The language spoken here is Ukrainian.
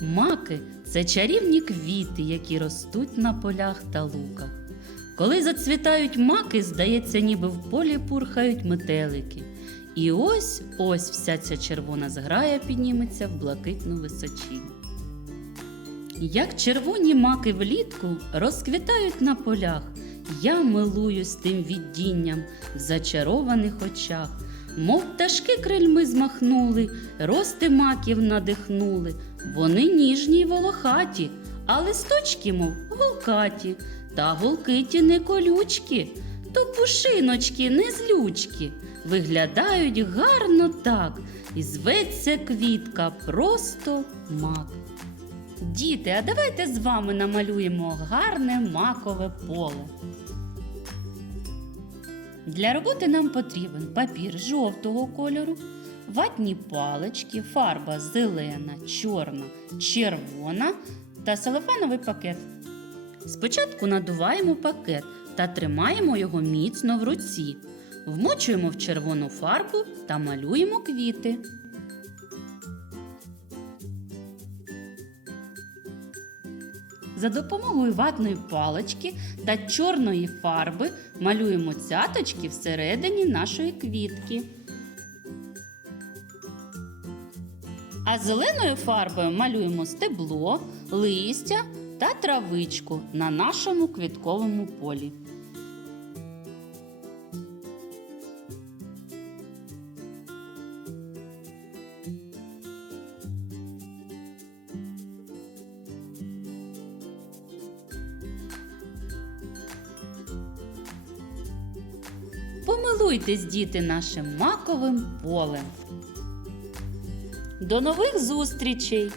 Маки це чарівні квіти, які ростуть на полях та луках. Коли зацвітають маки, здається, ніби в полі пурхають метелики. І ось ось вся ця червона зграя підніметься в блакитну височінь. Як червоні маки влітку розквітають на полях, я милуюсь тим віддінням в зачарованих очах, мов пташки крильми змахнули, рости маків надихнули. Вони ніжні й волохаті, а листочки, мов гулкаті, та гулкиті не колючки, то пушиночки не злючки. Виглядають гарно так, і зветься квітка просто мак. Діти, а давайте з вами намалюємо гарне макове поле. Для роботи нам потрібен папір жовтого кольору, ватні палички, фарба зелена, чорна, червона та селофановий пакет. Спочатку надуваємо пакет та тримаємо його міцно в руці. Вмочуємо в червону фарбу та малюємо квіти. За допомогою ватної палочки та чорної фарби малюємо цяточки всередині нашої квітки. А зеленою фарбою малюємо стебло, листя та травичку на нашому квітковому полі. Помилуйтесь, діти, нашим маковим полем. До нових зустрічей!